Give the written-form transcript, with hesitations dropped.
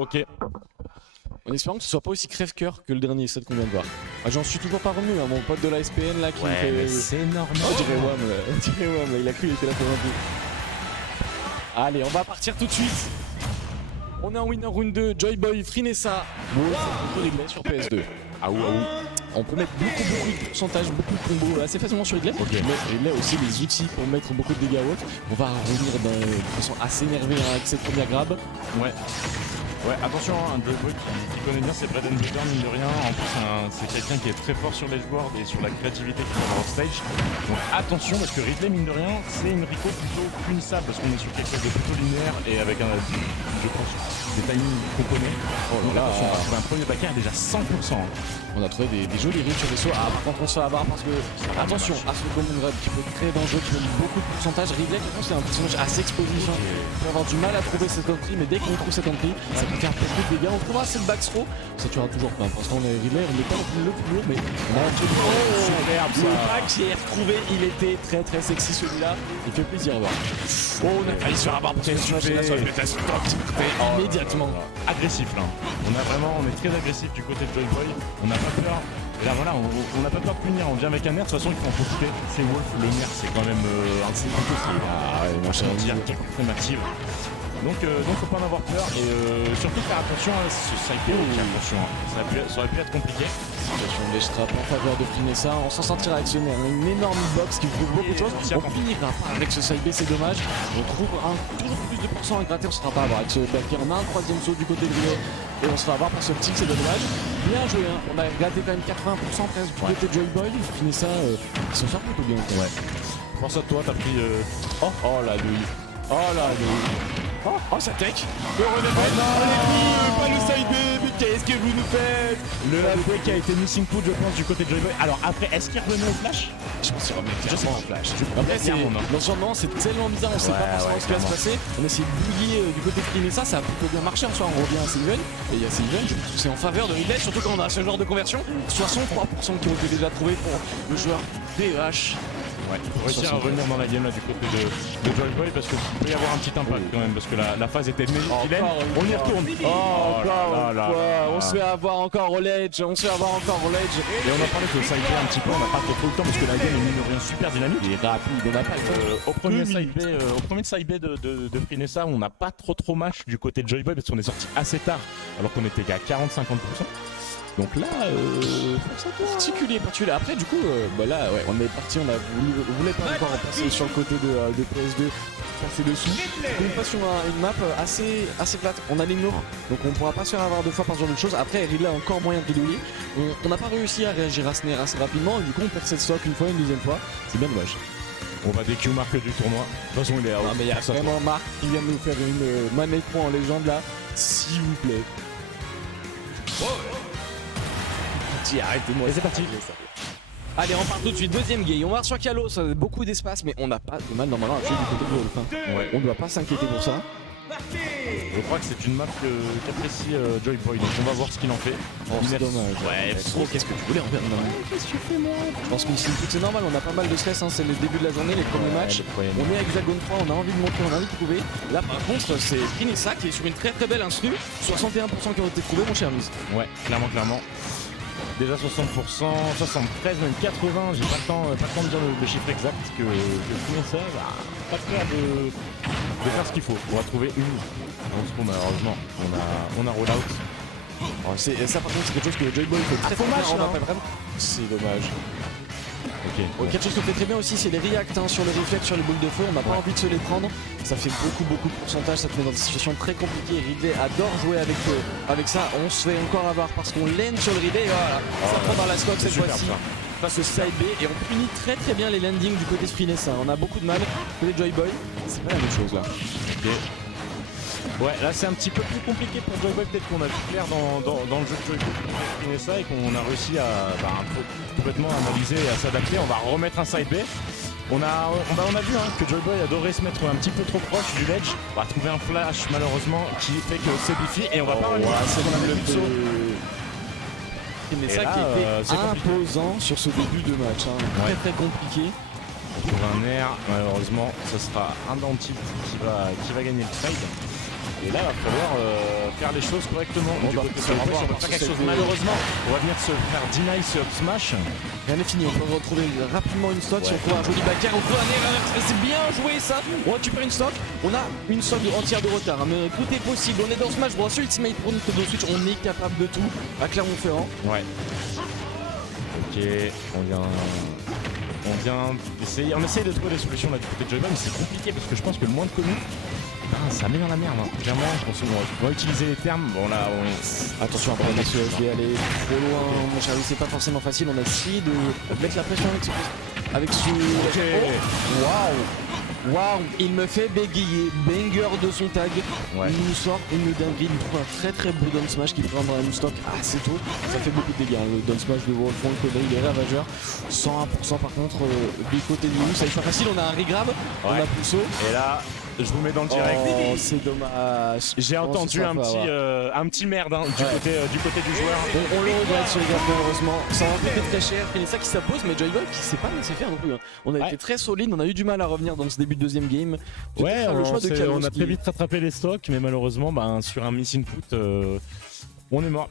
Ok. En espérant que ce soit pas aussi crève-cœur que le dernier set qu'on vient de voir. Ah, j'en suis toujours pas remis, hein, mon pote de la SPN là qui me fait. C'est normal. Oh, je dirais Wam, il a cru qu'il était là pour un peu. Allez, on va partir tout de suite. On est en winner round 2, Joyboy, Frinessa. Beaucoup de replay sur PS2. Ah ouh. On peut mettre beaucoup de pourcentage, beaucoup de combos assez facilement sur Ridley. Okay. Mais Ridley a aussi les outils pour mettre beaucoup de dégâts haute. On va revenir de façon assez énervée avec cette première grab. Ouais. Ouais, attention, un Joyboy qui connaît bien ses bread and butter, mine de rien. En plus, c'est quelqu'un qui est très fort sur l'edgeboard et sur la créativité qu'il a en stage. Donc attention, parce que Ridley, mine de rien, c'est une Rico plutôt punissable parce qu'on est sur quelque chose de plutôt linéaire et avec je pense, des timings qu'on connaît. Donc attention, on va trouver un premier backer déjà 100%. On a trouvé des jolis riches sur les sauts. Ah, par contre, on se fait avoir parce que, attention à ce common grab qui peut être très dangereux, qui donne beaucoup de pourcentage. Ridley, c'est un personnage assez explosif. On peut avoir du mal à trouver cette entry, mais dès qu'on trouve cette entry, ça peut faire beaucoup de dégâts. On trouvera cette backthrow, ça tuera toujours pas. Pour l'instant, on a Ridley, on n'est pas le plus lourd, mais on a absolument. Superbe, ça. Le back, j'ai retrouvé, il était très sexy celui-là. Il fait plaisir à voir. Oh, on a failli se faire avoir pour ce personnage là sur les pétasses. Immédiatement. Agressif là. On est très agressif du côté de Joyboy. On n'a pas peur. Et là voilà, on n'a pas peur de punir. On vient avec un nerf. De toute façon, il faut en profiter. C'est Wolf. Le nerf, c'est quand même un de ses couteaux qui est mon cher dire qui est très active. Donc faut pas en avoir peur et surtout faire attention à ce side B. Attention, ça aurait pu être compliqué. Situation de l'Estrap en faveur de Frinessa. On s'en sortira avec ce nerf. Une énorme box qui trouve beaucoup de choses. On finira pas avec ce side B, c'est dommage. On trouve toujours plus de pourcents à gratter. On ne sera pas à avoir avec ce backer. On a un troisième saut du côté de Rio et on se fait avoir par ce petit, c'est dommage. Bien joué, hein. On a gratté quand même 80% presque du côté de Joyboy. Frinessa, ils s'en sortent plutôt bien. Ouais. Pense à toi, t'as pris. Oh la douille. Oh la douille. Oh, ça tech. Oh non, pas le side B, mais qu'est-ce que vous nous faites? Le last break qui a été missing put, je pense, du côté de Joyboy. Alors après, est-ce qu'il revenait au flash? Je pense qu'il revenait clairement au flash. Après, l'enchaînement, c'est tellement bizarre, on sait pas forcément ce qui va se passer. On a essayé de bouiller du côté de Frinessa, ça a plutôt bien marché. En soi, on revient à Sylvain. Et il y a Sylvain, je trouve que c'est en faveur de Ridley, surtout quand on a ce genre de conversion. 63% qui ont été déjà trouvés pour le joueur DEH. Ouais, il faut réussir à revenir dans la game là du côté de Joyboy parce qu'il peut y avoir un petit impact quand même parce que la phase était vilaine. On y retourne. On se fait avoir encore au ledge, Et on a parlé de side B un petit peu, on n'a pas trop le temps parce que la game est mine de rien super dynamique. Et rapide, on n'a pas le temps. Au premier side B de Frinessa, on n'a pas trop match du côté de Joyboy parce qu'on est sorti assez tard alors qu'on était à 40-50%. Donc là, particulier. Après, du coup, là, ouais, on est parti, on voulait pas encore passer sur le côté de PS2, passer dessous. On passe sur une map assez plate. On a l'ignore, donc on pourra pas se faire avoir deux fois par ce genre de choses. Après, Ridley a encore moyen de bidouiller. On n'a pas réussi à réagir à ce nerf assez rapidement, et du coup, on perd cette stock une fois, une deuxième fois. C'est bien dommage. On va DQ Marc du tournoi. De toute façon, il est out. Non, mais il y a vraiment Marc qui vient de nous faire une manette pro en légende là. S'il vous plaît. Arrêtez-moi. Et c'est parti. Allez, on part tout de suite. Deuxième game. On va sur Kalo, ça a beaucoup d'espace, mais on n'a pas de mal normalement à tuer du côté de Wolf. Ouais. On ne doit pas s'inquiéter pour ça. Je crois que c'est une map qu'apprécie Joyboy, donc on va voir ce qu'il en fait. C'est dommage. Ouais, qu'est-ce que tu voulais en faire? Qu'est-ce que tu fais, moi? Je pense que c'est normal, on a pas mal de stress, hein. C'est le début de la journée, les premiers matchs. On est à Hexagone 3, on a envie de montrer, on a envie de prouver. Là, par contre, c'est Frinessa qui est sur une très belle instru. 61% qui ont été trouvés, mon cher Miz. Ouais, clairement. Déjà 60%, 73, même 80, j'ai pas le temps de dire le chiffre exact que Frinessa va pas peur de faire ce qu'il faut. On va trouver une. Malheureusement, on a roll out. Ça par contre c'est quelque chose que Joyboy fait très match, bien. C'est dommage. Ok. Quelque chose qu'on fait très bien aussi, c'est les reacts sur les réflexes, sur les boules de feu. On n'a pas envie de se les prendre. Ça fait beaucoup de pourcentage. Ça te met dans des situations très compliquées. Ridley adore jouer avec ça. On se fait encore avoir parce qu'on lane sur le Ridley. Voilà. Ça prend dans la stock cette fois-ci. Face au side B et on punit très bien les landings du côté de Frinessa. On a beaucoup de mal. Côté Joyboy, c'est pas la même chose là. Ok. Ouais, là c'est un petit peu plus compliqué pour Joyboy, peut-être qu'on a vu clair dans le jeu de Joyboy ça et qu'on a réussi à complètement analyser et à s'adapter. On va remettre un side B. On a vu que Joyboy adorait se mettre un petit peu trop proche du ledge. On va trouver un flash malheureusement qui fait que c'est biffy et on va pas revenir. C'est le saut. Mais ça qui était imposant sur ce début de match. Très compliqué. On trouve un air, malheureusement, ce sera un dentiste qui va gagner le trade. Et là, il va faire les choses correctement. Bon, Du bah, côté de ça va, Rampage, on va ça faire quelque va, chose. ça va. Malheureusement, on va venir se faire deny ce up smash. Rien n'est fini, on peut retrouver rapidement une stock si on trouve un joli backer, on trouve un erreur, c'est bien joué ça. On récupère une stock, on a une stock entière de retard, hein, mais tout est possible, on est dans Smash Bros Ultimate pour Nintendo Switch, on est capable de tout à Clermont-Ferrand. Ouais. Ok, on vient essayer, on essaye de trouver des solutions là du côté de Joy-Con, mais c'est compliqué parce que je pense que le moins de commun, ça met dans la merde. Hein. Clairement, je pense qu'on va utiliser les termes. Bon là, Attention après messieurs, je vais aller trop loin, mon cher, c'est pas forcément facile, on a essayé de mettre la pression avec ce... Oh, waouh, il me fait bégayer, banger de son tag, Ouais. il nous sort une dinguerie, il nous trouve un très très beau down smash qui prendra une stock assez tôt, ça fait beaucoup de dégâts, hein. Le down smash de World Frank il est ravageur, 101% par contre du côté de nous, ça n'est pas facile, on a un regrab, on a Pulso. Et là, je vous mets dans le direct. Oh, c'est dommage. J'ai entendu un petit merde hein, du côté du joueur. On le regrette ce regrab malheureusement. Ça va coûter très cher. Et ça qui s'impose, mais Joy-Con qui s'est pas laissé faire non plus. Hein. On a été très solide, on a eu du mal à revenir dans ce début de deuxième game. Ouais, on a qui... très vite rattrapé les stocks, mais malheureusement, sur un miss input, on est mort.